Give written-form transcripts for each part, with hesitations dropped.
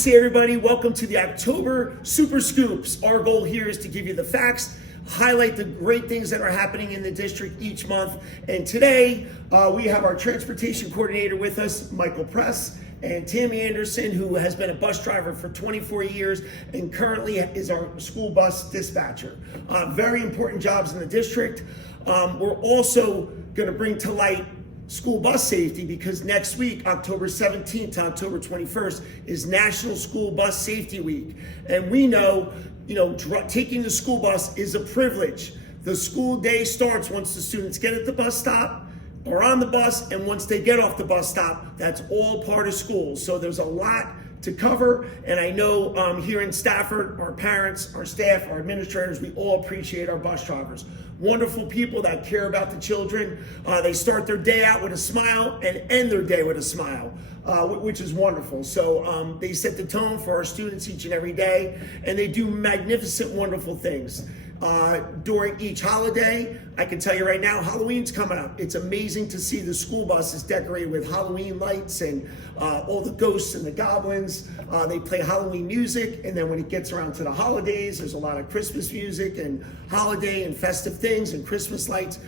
see everybody. Welcome to the October Super Scoops. Our goal here is to give you the facts, highlight the great things that are happening in the district each month. And today we have our transportation coordinator with us, Michael Press, and Tammy Anderson, who has been a bus driver for 24 years and currently is our school bus dispatcher. Very important jobs in the district. We're also going to bring to light school bus safety because next week, October 17th to October 21st, is National School Bus Safety Week. And we know, taking the school bus is a privilege. The school day starts once the students get at the bus stop or on the bus, and once they get off the bus stop, that's all part of school. So there's a lot to cover, and I know here in Stafford, our parents, our staff, our administrators, we all appreciate our bus drivers. Wonderful people that care about the children. They start their day out with a smile and end their day with a smile, which is wonderful. So they set the tone for our students each and every day, and they do magnificent, wonderful things. During each holiday, I can tell you right now, Halloween's coming up. It's amazing to see the school buses decorated with Halloween lights and all the ghosts and the goblins. They play Halloween music, and then when it gets around to the holidays, there's a lot of Christmas music and holiday and festive things and Christmas lights.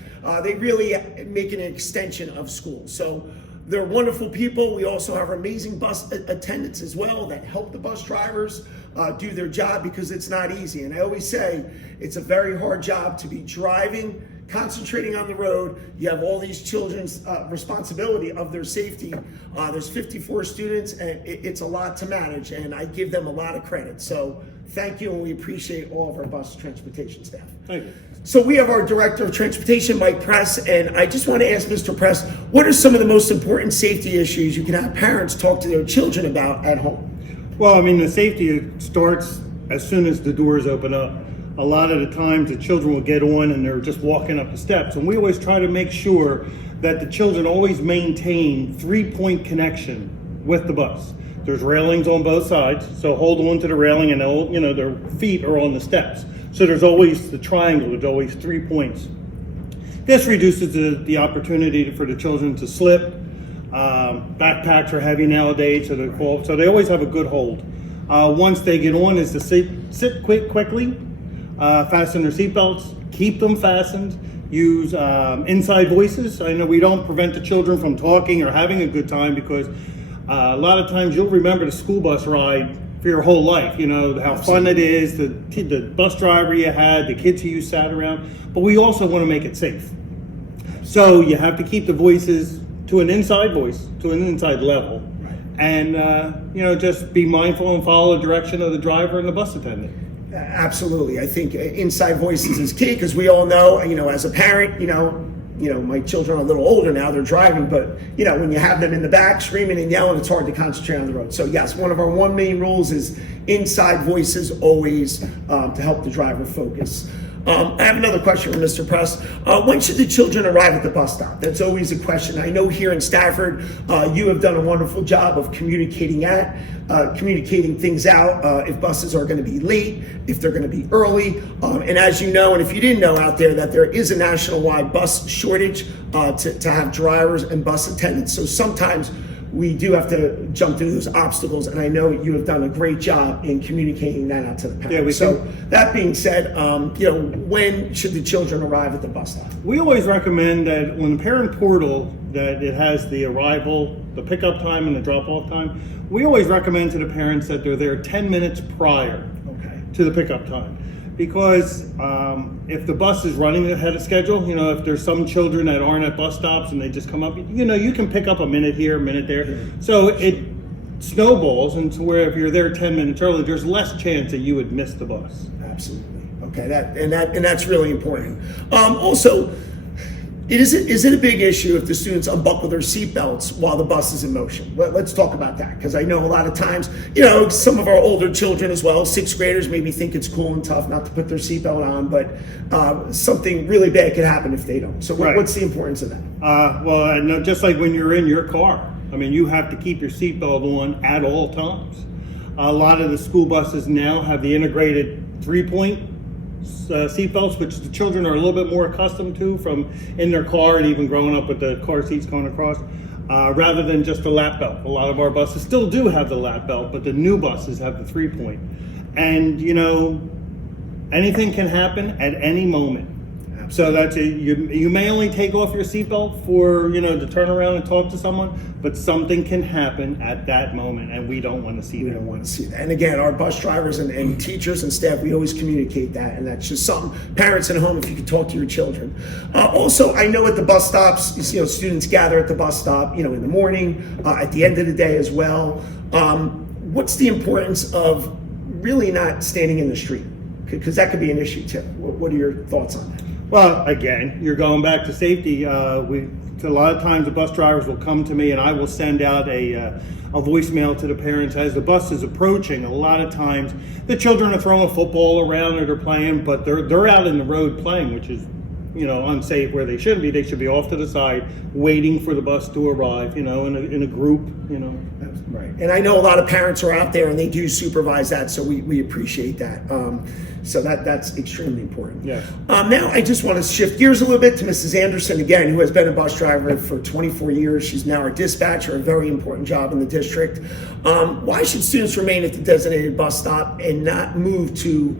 They really make an extension of school. So they're wonderful people. We also have amazing bus attendants as well that help the bus drivers do their job because it's not easy. And I always say it's a very hard job to be driving, concentrating on the road. You have all these children's responsibility of their safety. There's 54 students, and it's a lot to manage, and I give them a lot of credit. So thank you, and we appreciate all of our bus transportation staff. Thank you. So we have our Director of Transportation, Mike Press, and I just want to ask Mr. Press, what are some of the most important safety issues you can have parents talk to their children about at home? Well, I mean, the safety starts as soon as the doors open up. A lot of the times the children will get on and they're just walking up the steps, and we always try to make sure that the children always maintain 3-point connection with the bus. There's railings on both sides, so hold on to the railing and their feet are on the steps. So there's always the triangle, there's always 3 points. This reduces the opportunity for the children to slip. Backpacks are heavy nowadays, so they always have a good hold. Once they get on is to sit quickly, fasten their seatbelts, keep them fastened, use inside voices. I know we don't prevent the children from talking or having a good time because a lot of times you'll remember the school bus ride for your whole life, how fun it is, the bus driver you had, the kids who you sat around, but we also want to make it safe. So you have to keep the voices to an inside voice, to an inside level, and just be mindful and follow the direction of the driver and the bus attendant. Absolutely. I think inside voices is key because we all know, as a parent, my children are a little older now, they're driving, but when you have them in the back screaming and yelling, it's hard to concentrate on the road. So yes, one of our one main rules is inside voices always to help the driver focus. I have another question for Mr. Press. When should the children arrive at the bus stop? That's always a question. I know here in Stafford, you have done a wonderful job of communicating things out, if buses are going to be late, if they're going to be early. And as you know, and if you didn't know out there, that there is a national-wide bus shortage to have drivers and bus attendants. So sometimes we do have to jump through those obstacles, and I know you have done a great job in communicating that out to the parents. That being said, when should the children arrive at the bus stop? We always recommend that on the parent portal that it has the arrival, the pickup time, and the drop-off time. We always recommend to the parents that they're there 10 minutes prior to the pickup time. Because if the bus is running ahead of schedule, if there's some children that aren't at bus stops and they just come up, you can pick up a minute here, a minute there. So it snowballs into where if you're there 10 minutes early, there's less chance that you would miss the bus. Absolutely. Okay, that's really important. Also, is it a big issue if the students unbuckle their seatbelts while the bus is in motion? Let's talk about that, because I know a lot of times, some of our older children as well, 6th graders, maybe think it's cool and tough not to put their seatbelt on, but something really bad could happen if they don't. So what's the importance of that? Well, I know, just like when you're in your car, you have to keep your seatbelt on at all times. A lot of the school buses now have the integrated 3-point seatbelts, which the children are a little bit more accustomed to from in their car and even growing up with the car seats going across. rather than just a lap belt. A lot of our buses still do have the lap belt, but the new buses have the 3-point. And, you know, anything can happen at any moment. So that's you may only take off your seatbelt for, you know, to turn around and talk to someone, but something can happen at that moment, and we don't want to see that. We don't want to see that. And again, our bus drivers and teachers and staff, we always communicate that, and that's just something, parents at home, if you could talk to your children. Also, I know at the bus stops, you know, students gather at the bus stop, you know, in the morning, at the end of the day as well. What's the importance of really not standing in the street? Because that could be an issue too. What are your thoughts on that? Well, again, you're going back to safety. A lot of times the bus drivers will come to me and I will send out a voicemail to the parents as the bus is approaching. A lot of times the children are throwing a football around or they're playing, but they're out in the road playing, which is, you know, unsafe where they shouldn't be. They should be off to the side waiting for the bus to arrive, you know, in a group, you know. That's right. And I know a lot of parents are out there and they do supervise that, so we appreciate that. So that's extremely important. Yeah. Now I just want to shift gears a little bit to Mrs. Anderson again, who has been a bus driver for 24 years. She's now our dispatcher, a very important job in the district. Why should students remain at the designated bus stop and not move to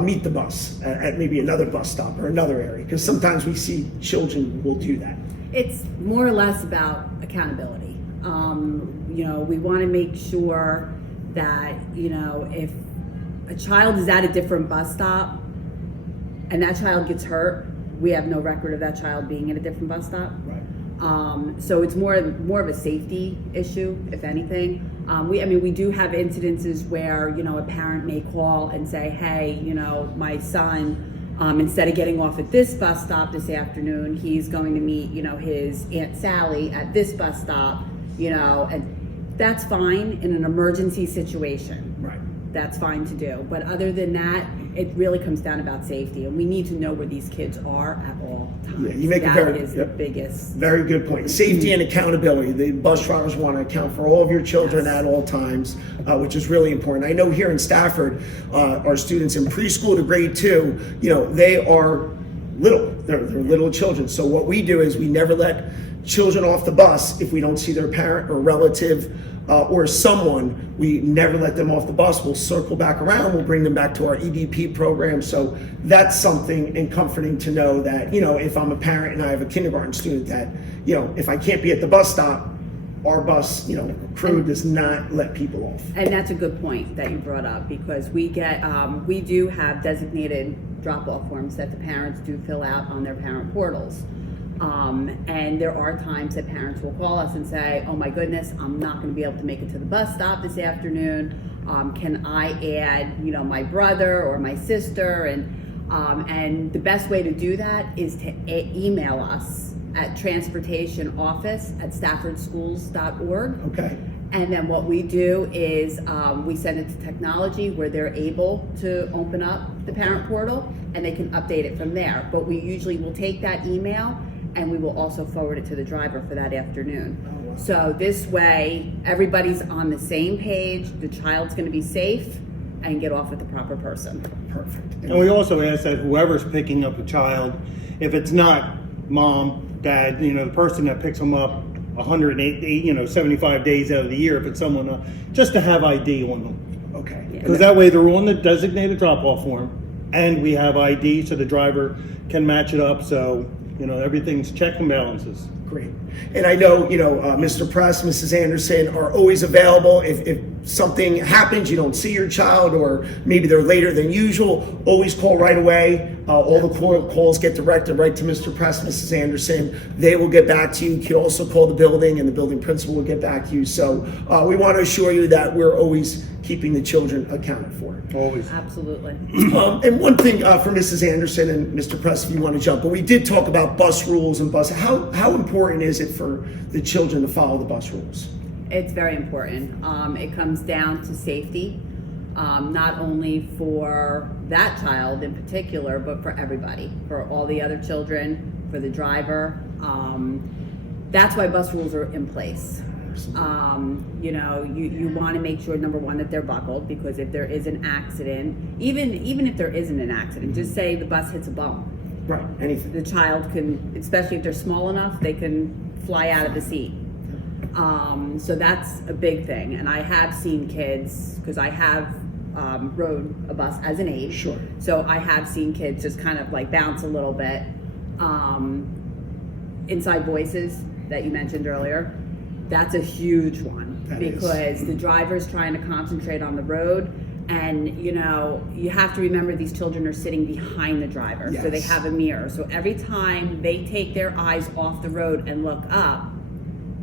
meet the bus at maybe another bus stop or another area? Because sometimes we see children will do that. It's more or less about accountability. You know, we want to make sure that, you know, if a child is at a different bus stop and that child gets hurt, we have no record of that child being at a different bus stop. Right. So it's more of a safety issue, if anything. We do have incidences where, you know, a parent may call and say, hey, you know, my son, instead of getting off at this bus stop this afternoon, he's going to meet, you know, his Aunt Sally at this bus stop, you know, and that's fine in an emergency situation. Right. That's fine to do. But other than that, it really comes down about safety, and we need to know where these kids are at all times. Yeah, you make that is the biggest. Very good point. Safety and accountability. The bus drivers want to account for all of your children at all times, which is really important. I know here in Stafford, our students in preschool to grade 2, you know, they are little. They're little children. So what we do is we never let children off the bus if we don't see their parent or relative or someone. We never let them off the bus. We'll circle back around. We'll bring them back to our EDP program. So that's something and comforting to know that, you know, if I'm a parent and I have a kindergarten student, that, you know, if I can't be at the bus stop, our bus, you know, crew does not let people off. And that's a good point that you brought up, because we do have designated drop-off forms that the parents do fill out on their parent portals. And there are times that parents will call us and say, oh my goodness, I'm not going to be able to make it to the bus stop this afternoon. Can I add, you know, my brother or my sister? And the best way to do that is to email us at transportationoffice@staffordschools.org. Okay. And then what we do is we send it to technology where they're able to open up the parent portal and they can update it from there. But we usually will take that email and we will also forward it to the driver for that afternoon. Oh, wow. So this way, everybody's on the same page, the child's gonna be safe and get off with the proper person. Perfect. And we also ask that whoever's picking up a child, if it's not mom, dad, you know, the person that picks them up 108, you know, 75 days out of the year, if it's someone else, just to have ID on them. Okay. Because that way they're on the designated drop-off form and we have ID so the driver can match it up, so, you know, everything's check and balances. Great. And I know, you know, Mr. Press, Mrs. Anderson are always available. If something happens, you don't see your child, or maybe they're later than usual, always call right away. All the calls get directed right to Mr. Press, Mrs. Anderson. They will get back to you. You can also call the building and the building principal will get back to you. So we want to assure you that we're always keeping the children accounted for. Always. Absolutely. And one thing for Mrs. Anderson and Mr. Press, if you want to jump, but we did talk about bus rules and bus. How important is it for the children to follow the bus rules? It's very important. It comes down to safety, not only for that child in particular, but for everybody, for all the other children, for the driver. That's why bus rules are in place. You know, you want to make sure, number one, that they're buckled, because if there is an accident, even if there isn't an accident, just say the bus hits a bump. Right, anything. The child can, especially if they're small enough, they can fly out of the seat. So that's a big thing. And I have seen kids, because I have rode a bus as an aide. Sure. So I have seen kids just kind of like bounce a little bit. Inside voices that you mentioned earlier, that's a huge one. That because the driver's trying to concentrate on the road. And, you know, you have to remember these children are sitting behind the driver. So they Yes. have a mirror. So every time they take their eyes off the road and look up,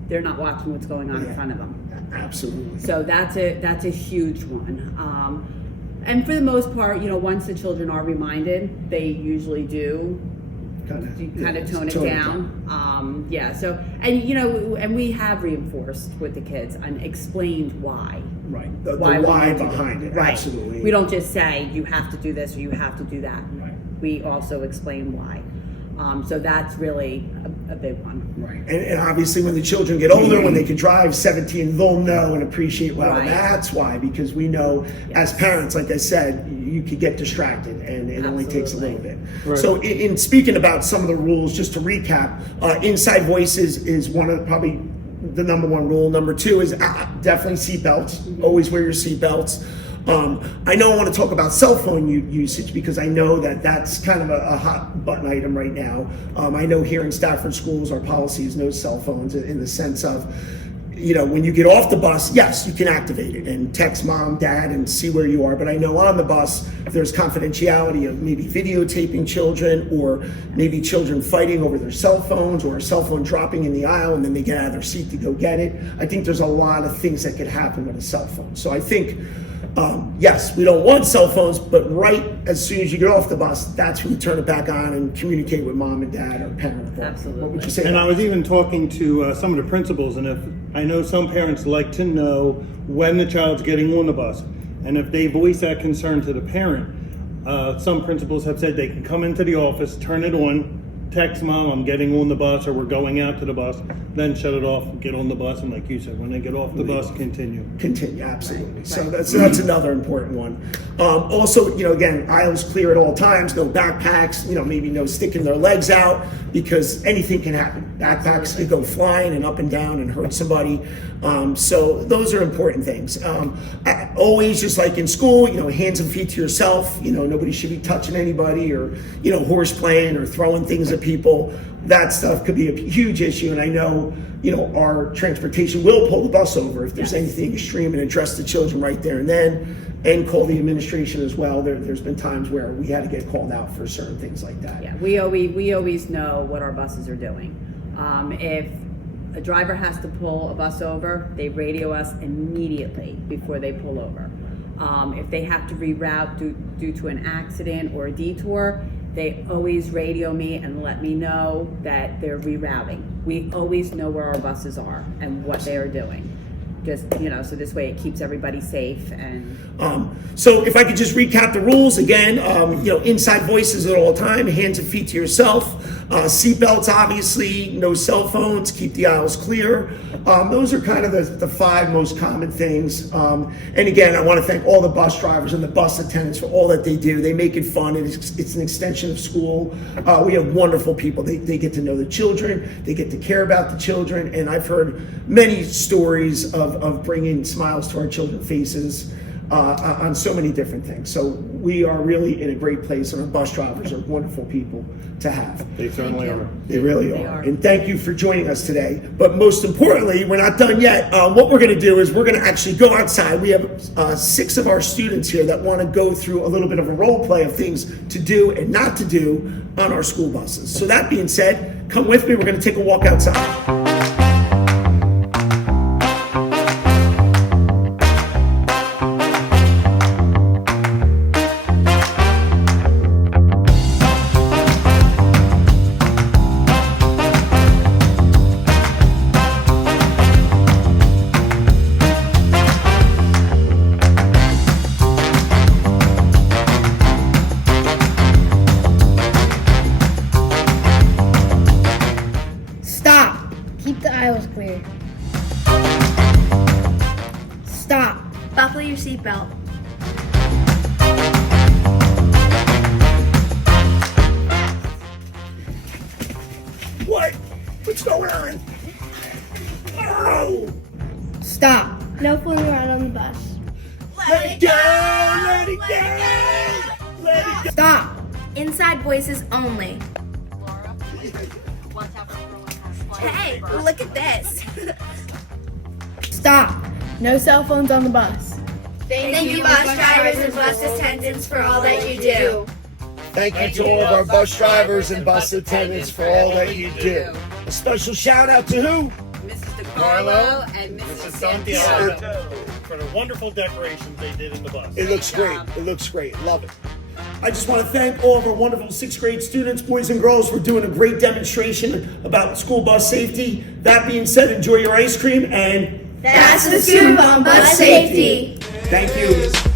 they're not watching what's going on in front of them. Absolutely. So that's a huge one. And for the most part, you know, once the children are reminded, they usually do kind of tone it down. Yeah. So, and you know, and we have reinforced with the kids and explained why. Right. The we why need to do behind it. Right. Absolutely. We don't just say you have to do this or you have to do that. Right. We also explain why. So that's really a big one. Right. And obviously when the children get older, when they can drive 17, they'll know and appreciate, well, Right. that's why, because we know as parents, like I said, you could get distracted and it only takes a little bit. Right. So in speaking about some of the rules, just to recap, inside voices is one of probably the number one rule. Number two is definitely seatbelts. Always wear your seatbelts. I know I want to talk about cell phone usage because I know that that's kind of a hot button item right now. I know here in Stafford schools, our policy is no cell phones in the sense of, you know, when you get off the bus, yes, you can activate it and text mom, dad, and see where you are. But I know on the bus, there's confidentiality of maybe videotaping children or maybe children fighting over their cell phones or a cell phone dropping in the aisle and then they get out of their seat to go get it. I think there's a lot of things that could happen with a cell phone. So I think, yes, we don't want cell phones, but right as soon as you get off the bus, that's when you turn it back on and communicate with mom and dad or parent. Absolutely. What would you say? And I was even talking to some of the principals, and if I know some parents like to know when the child's getting on the bus, and if they voice that concern to the parent, some principals have said they can come into the office, turn it on, text mom, I'm getting on the bus, or we're going out to the bus, then shut it off, get on the bus, and like you said, when they get off the bus, continue. Continue, absolutely. So that's another important one. Also, you know, again, aisles clear at all times, no backpacks, you know, maybe no sticking their legs out because anything can happen. Backpacks could go flying and up and down and hurt somebody. So those are important things. Always, just like in school, you know, hands and feet to yourself. You know, nobody should be touching anybody or, you know, horse playing or throwing things at people. That stuff could be a huge issue. And I know, you know, our transportation will pull the bus over if there's anything extreme and address the children right there and then, and call the administration as well. There's been times where we had to get called out for certain things like that. Yeah, we always know what our buses are doing. If a driver has to pull a bus over, they radio us immediately before they pull over. If they have to reroute due to an accident or a detour, they always radio me and let me know that they're rerouting. We always know where our buses are and what they are doing. Just, you know, so this way it keeps everybody safe. And so if I could just recap the rules again, you know, inside voices at all time, hands and feet to yourself, seatbelts, obviously, no cell phones, keep the aisles clear. Those are kind of the five most common things. And again, I want to thank all the bus drivers and the bus attendants for all that they do. They make it fun. It's an extension of school. We have wonderful people. They get to know the children. They get to care about the children. And I've heard many stories of bringing smiles to our children's faces on so many different things. So we are really in a great place, and our bus drivers are wonderful people to have. They certainly are. They really They are. are. And thank you for joining us today. But most importantly, we're not done yet. What we're going to do is we're going to actually go outside. We have 6 of our students here that want to go through a little bit of a role play of things to do and not to do on our school buses. So that being said, come with me. We're going to take a walk outside. Stop. Keep the aisles clear. Stop. Buckle your seatbelt. What's going on? Go! Stop. No fooling around on the bus. Let it go! Let it go! Let it go! Stop. Inside voices only. Hey, look at this. Stop. No cell phones on the bus. Thank you, bus drivers and bus attendants, for all that you do. Thank you to all of our bus drivers and bus attendants for all that you do. A special shout out to who? Mrs. DeCarlo and Mrs. Santiago for the wonderful decorations they did in the bus. It looks great. It looks great. Love it. I just want to thank all of our wonderful 6th grade students, boys and girls, for doing a great demonstration about school bus safety. That being said, enjoy your ice cream and That's the scoop on bus safety. thank you.